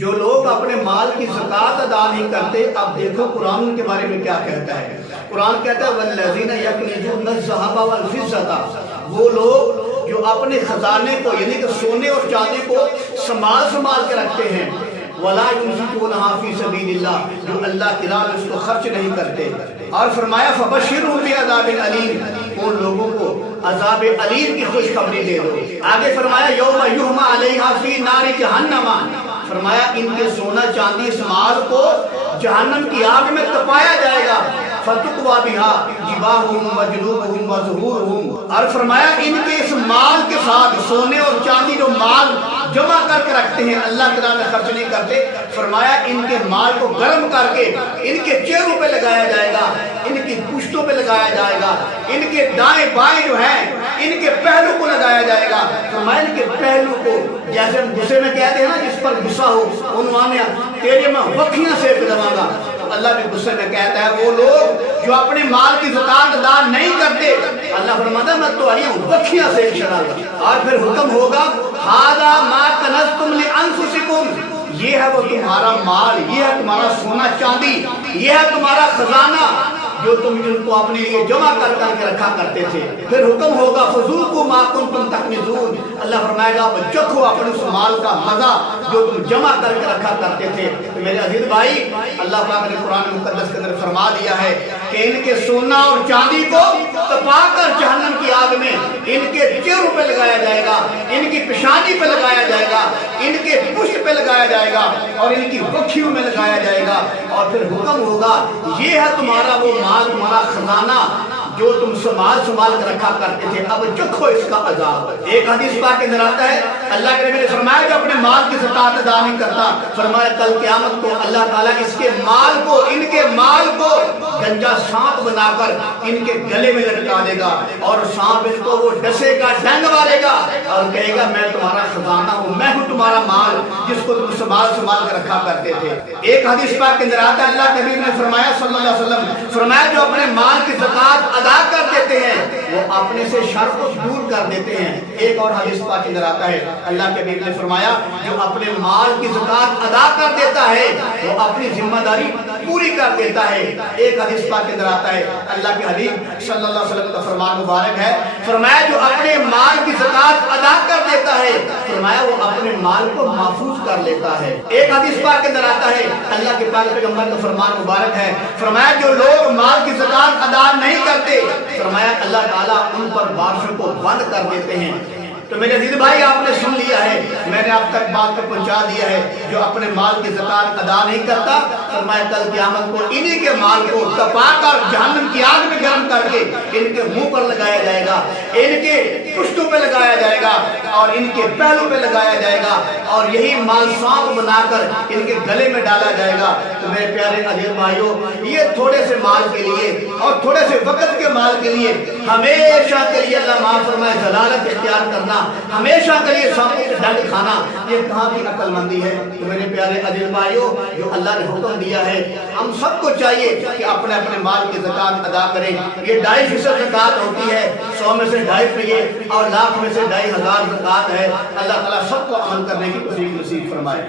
جو لوگ اپنے مال کی زکوٰۃ ادا نہیں کرتے، اب دیکھو قرآن ان کے بارے میں کیا کہتا ہے۔ قرآن کہتا ہے وَالَّذِينَ يَكْنِزُونَ الذَّهَبَ وَالْفِضَّةَ، وہ لوگ جو اپنے خزانے کو یعنی کہ سونے اور چاندی کو سنبھال کے رکھتے ہیں، وَلَا يُنْفِقُونَهَا فِي سَبِيلِ اللَّهِ، جو اللہ کی راہ میں اس کو خرچ نہیں کرتے۔ اور فرمایا فَبَشِّرْهُم بِعَذَابٍ أَلِيمٍ، ان لوگوں کو عذاب علیم کی خوشخبری دے دو۔ آگے فرمایا یوم یحمى علیہا فی نار جہنم، فرمایا ان کے سونا چاندی اس مال کو جہنم کی آگ میں تپایا جائے گا، فَتُقْوَى بِهَا جِبَاهُهُمْ وَجُنُوبُهُمْ وَظُهُورُهُمْ، اور فرمایا ان کے اس مال کے ساتھ سونے اور چاندی جو مال جمع کر کے رکھتے ہیں اللہ کی راہ میں خرچ نہیں کرتے، فرمایا ان کے مال کو گرم کر کے ان کے چہروں پہ لگایا جائے گا، ان کی پشتوں پہ لگایا جائے گا، ان کے دائیں بائیں جو ہیں ان کے پہلو کو لگایا جائے گا۔ فرمایا ان کے پہلو کو جیسے ہم غصے میں کہتے ہیں نا جس پر غصہ ہو عنوان تیرے میں وکھیاں سے پلواں گا، اللہ بھی غصے میں کہتا ہے وہ لوگ جو اپنے مال کی زکوٰۃ ادا نہیں کرتے، اللہ فرماتا ہے میں تو آئی ہوں وکھیاں سے چڑھا گا۔ اور پھر حکم ہوگا ھذا ما کنزتم لانفسکم، یہ ہے وہ تمہارا مال، یہ ہے تمہارا سونا چاندی، یہ ہے تمہارا خزانہ جو تم ان کو اپنے لیے جمع کر کے رکھا کرتے تھے۔ پھر حکم ہوگا فذوقوا ما کنتم تکنزون، اللہ فرمائے گا چکھو اپنے اس مال کا مزہ جو تم جمع کر کے رکھا کرتے تھے۔ تو میرے عزیز بھائی، اللہ پاک نے قرآن مقدس کے اندر فرما دیا ہے کہ ان کے سونا اور چاندی کو تپا کر جہنم کی آگ میں ان کے چہروں پہ لگایا جائے گا، ان کی پیشانی پہ لگایا جائے گا، ان کے پشت پہ لگایا جائے گا اور ان کی وکھیوں میں لگایا جائے گا۔ اور پھر حکم ہوگا یہ ہے تمہارا وہ مال، تمہارا خزانہ جو تم سنبھال کر رکھا کرتے تھے، اب چکھو اس کا عذاب۔ ایک حدیث پاک کے اندر آتا ہے اللہ کے نبی نے فرمایا جو اپنے مال کی زکوٰۃ ادا نہیں کرتا، فرمایا کل قیامت کو اللہ تعالیٰ اس کے مال کو، ان کے مال کو گنجا سانپ بنا کر ان کے گلے میں لٹکا دے گا، اور سانپ ان کو وہ ڈسے گا، ڈنگ مارے گا اور کہے گا میں تمہارا خزانہ ہوں، میں ہوں تمہارا مال جس کو تم سنبھال کر رکھا کرتے تھے۔ ایک حدیث پاک کے اندر آتا ہے اللہ کے نبی نے فرمایا صلی اللہ علیہ وسلم، فرمایا جو اپنے مال کی زکوٰۃ ادا کر دیتے ہیں وہ اپنے سے شر کو دور کر دیتے ہیں۔ ایک اور حدیث پاک کے اندر آتا ہے اللہ کے نبی نے فرمایا جو اپنے مال کی زکوٰۃ ادا کر دیتا ہے وہ اپنی ذمہ داری پوری کر دیتا ہے۔ ایک حدیث پاک کے اندر آتا ہے اللہ کے حبیب صلی اللہ علیہ وسلم کا فرمان مبارک ہے، فرمایا جو اپنے مال کی زکوٰۃ ادا کر دیتا ہے فرمایا وہ اپنے مال کو محفوظ کر لیتا ہے۔ ایک حدیث پاک کے اندر آتا ہے اللہ کے پاک پیغمبر کا فرمان مبارک ہے، فرمایا جو لوگ مال کی زکوٰۃ ادا نہیں کرتے فرمایا اللہ تعالیٰ ان پر بارشوں کو بند کر دیتے ہیں۔ تو میرے عزیز بھائی آپ نے سن لیا ہے، میں نے آپ تک بات کو پہنچا دیا ہے، جو اپنے مال کی زکوٰۃ ادا نہیں کرتا فرمایا کل قیامت کو انہی کے مال کو تپا کر جہنم کی آگ میں گرم کر کے ان کے منہ پر لگایا جائے گا، ان کے پشتوں پہ لگایا جائے گا اور ان کے پہلو پہ لگایا جائے گا، اور یہی مال سانپ بنا کر ان کے گلے میں ڈالا جائے گا۔ تو میرے پیارے عزیز بھائیوں، یہ تھوڑے سے مال کے لیے اور تھوڑے سے وقت کے مال کے لیے ہمیشہ کے لیے اللہ معاف فرمائے ضلالت اختیار کرنا، ہمیشہ کے لیے سانپوں کے ڈنگ کھانا، یہ کہاں کی عقل مندی ہے؟ تو میرے پیارے عزیز بھائیوں، جو اللہ نے حکم دیا ہے ہم سب کو چاہیے کہ اپنے اپنے مال کی زکوٰۃ ادا کریں۔ یہ 2.5% زکوٰۃ ہوتی ہے، 100 میں سے 2.5 یہ اور لاکھ میں سے 2.5 ہزار زکوٰۃ ہے۔ اللہ تعالیٰ سب کو عمل کرنے کی توفیق نصیب فرمائے۔